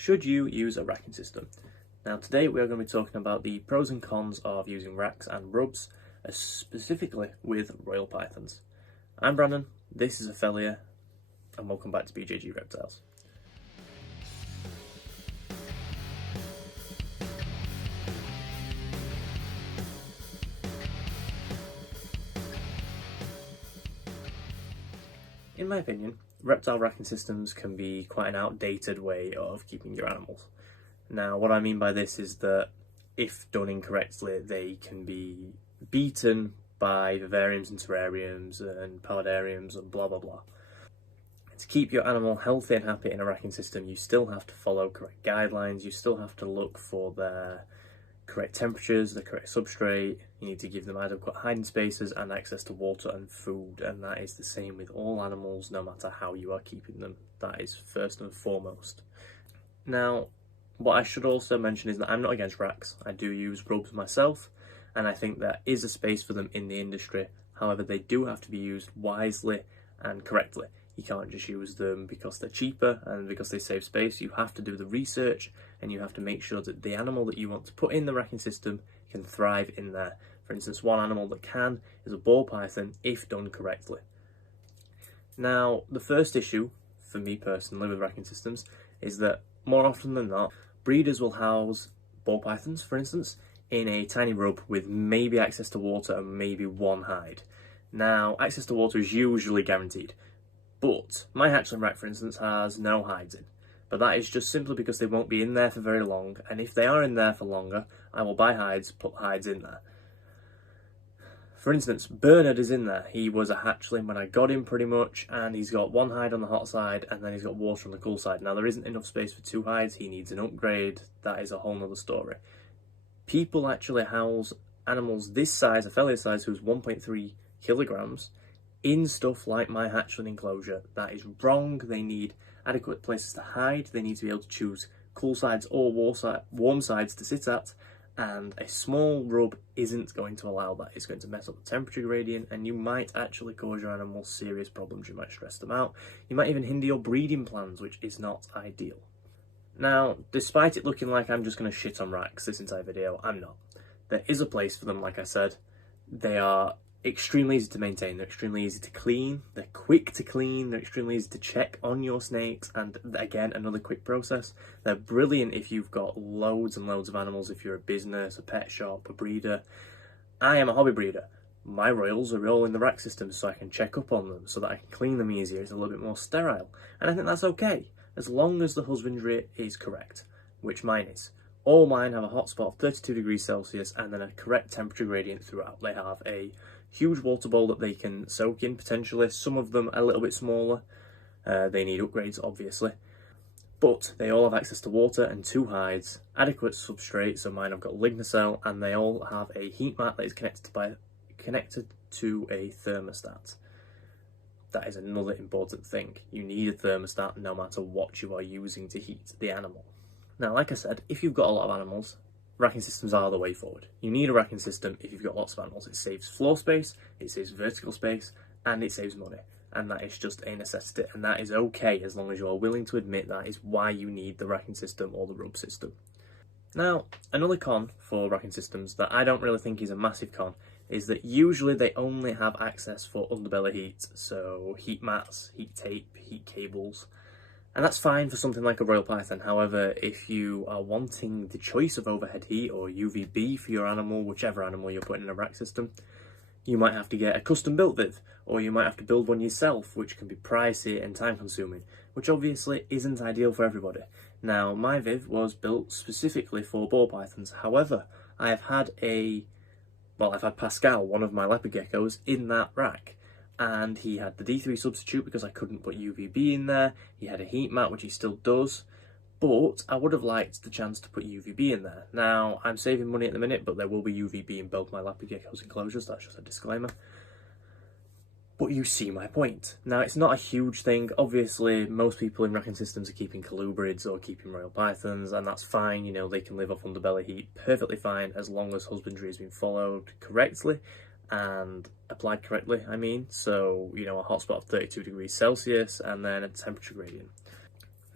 Should you use a racking system? Now today we are going to be talking about the pros and cons of using racks and rubs, specifically with royal pythons. I'm Brandon, this is Ophelia, and welcome back to BJG Reptiles. In my opinion, reptile racking systems can be quite an outdated way of keeping your animals. Now, what I mean by this is that if done incorrectly, they can be beaten by vivariums and terrariums and paludariums and blah blah blah. To keep your animal healthy and happy in a racking system, you still have to follow correct guidelines, you still have to look for their correct temperatures, the correct substrate, you need to give them adequate hiding spaces and access to water and food, and that is the same with all animals no matter how you are keeping them. That is first and foremost. Now, what I should also mention is that I'm not against racks. I do use rubs myself, and I think there is a space for them in the industry. However, they do have to be used wisely and correctly. You can't just use them because they're cheaper and because they save space. You have to do the research and you have to make sure that the animal that you want to put in the racking system can thrive in there. For instance, one animal that can is a ball python if done correctly. Now, the first issue for me personally with racking systems is that more often than not, breeders will house ball pythons, for instance, in a tiny rub with maybe access to water and maybe one hide. Now, access to water is usually guaranteed, but my hatchling rack, for instance, has no hides in. But that is just simply because they won't be in there for very long, and if they are in there for longer, I will buy hides, put hides in there. For instance, Bernard is in there. He was a hatchling when I got him pretty much, and he's got one hide on the hot side, and then he's got water on the cool side. Now, there isn't enough space for two hides. He needs an upgrade. That is a whole nother story. People actually house animals this size, Ophelia size, who's 1.3 kilograms, in stuff like my hatchling enclosure. That is wrong. They need adequate places to hide. They need to be able to choose cool sides or warm sides to sit at, and a small rub isn't going to allow that. It's going to mess up the temperature gradient, and you might actually cause your animal serious problems. You might stress them out. You might even hinder your breeding plans, which is not ideal. Now, despite it looking like I'm just going to shit on racks this entire video, I'm not. There is a place for them, like I said. They are extremely easy to maintain, they're extremely easy to clean, they're quick to clean, they're extremely easy to check on your snakes, and again, another quick process. They're brilliant if you've got loads and loads of animals, if you're a business, a pet shop, a breeder. I am a hobby breeder. My royals are all in the rack system so I can check up on them, so that I can clean them easier. It's a little bit more sterile, and I think that's okay, as long as the husbandry is correct, which mine is. All mine have a hot spot of 32 degrees Celsius and then a correct temperature gradient throughout. They have a huge water bowl that they can soak in potentially. Some of them a little bit smaller. They need upgrades, obviously. But they all have access to water and two hides, adequate substrate, so mine have got lignocell, and they all have a heat mat that is connected to a thermostat. That is another important thing. You need a thermostat no matter what you are using to heat the animal. Now, like I said, if you've got a lot of animals, racking systems are the way forward. You need a racking system if you've got lots of animals. It saves floor space, it saves vertical space, and it saves money. And that is just a necessity, and that is okay as long as you are willing to admit that is why you need the racking system or the rub system. Now, another con for racking systems that I don't really think is a massive con is that usually they only have access for underbelly heat, so heat mats, heat tape, heat cables. And that's fine for something like a royal python. However, if you are wanting the choice of overhead heat or UVB for your animal, whichever animal you're putting in a rack system, you might have to get a custom built viv, or you might have to build one yourself, which can be pricey and time consuming, which obviously isn't ideal for everybody. Now, my viv was built specifically for ball pythons. However, I've had Pascal, one of my leopard geckos, in that rack. And he had the D3 substitute because I couldn't put UVB in there. He had a heat mat, which he still does. But I would have liked the chance to put UVB in there. Now, I'm saving money at the minute, but there will be UVB in both my leopard geckos enclosures. That's just a disclaimer. But you see my point. Now, it's not a huge thing. Obviously, most people in racking systems are keeping colubrids or keeping royal pythons, and that's fine. You know, they can live off underbelly heat perfectly fine as long as husbandry has been followed correctly and applied correctly, I mean. So, you know, a hotspot of 32 degrees Celsius and then a temperature gradient.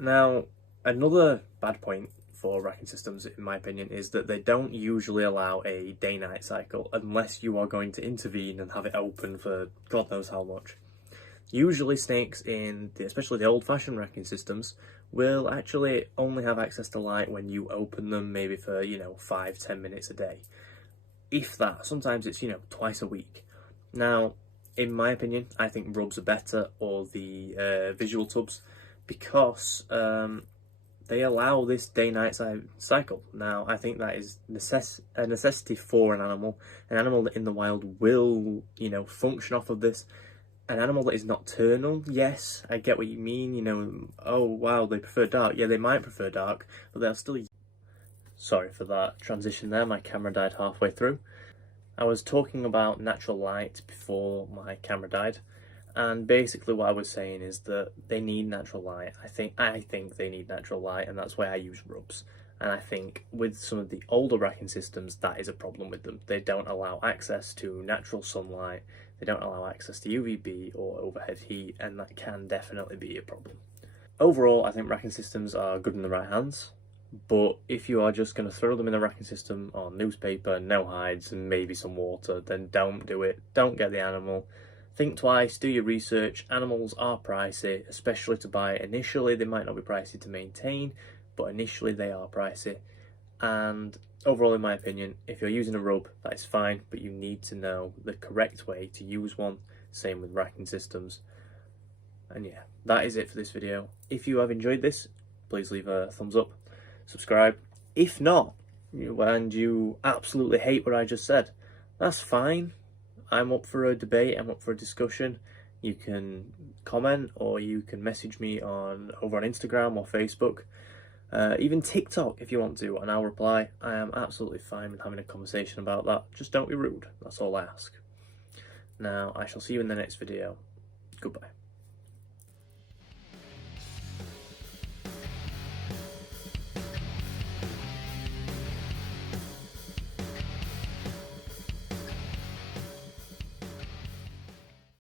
Now, Another bad point for racking systems, in my opinion, is that they don't usually allow a day-night cycle unless you are going to intervene and have it open for God knows how much. Usually snakes especially the old-fashioned racking systems, will actually only have access to light when you open them, maybe for, 5-10 minutes a day. If that. Sometimes it's, twice a week. Now, in my opinion, I think rubs are better, or the visual tubs, because they allow this day-night cycle. Now, I think that is a necessity for an animal that in the wild will, function off of this. An animal that is nocturnal, yes, I get what you mean, oh wow, they prefer dark. Yeah, they might prefer dark, but they'll still... Sorry for that transition there, my camera died halfway through. I was talking about natural light before my camera died, and basically what I was saying is that they need natural light. I think they need natural light, and that's why I use rubs. And I think with some of the older racking systems, that is a problem with them. They don't allow access to natural sunlight, they don't allow access to UVB or overhead heat, and that can definitely be a problem. Overall, I think racking systems are good in the right hands, but if you are just going to throw them in a racking system on newspaper, no hides, and maybe some water, then don't do it. Don't get the animal. Think twice, do your research. Animals are pricey, especially to buy initially. They might not be pricey to maintain, but initially they are pricey. And overall, in my opinion, if you're using a rub, that is fine, but you need to know the correct way to use one. Same with racking systems. And yeah, that is it for this video. If you have enjoyed this, please leave a thumbs up, subscribe. If not, and you absolutely hate what I just said, that's fine. I'm up for a debate, I'm up for a discussion. You can comment, or you can message me over on Instagram or Facebook. Even TikTok if you want to, and I'll reply. I am absolutely fine with having a conversation about that. Just don't be rude, that's all I ask. Now, I shall see you in the next video. Goodbye.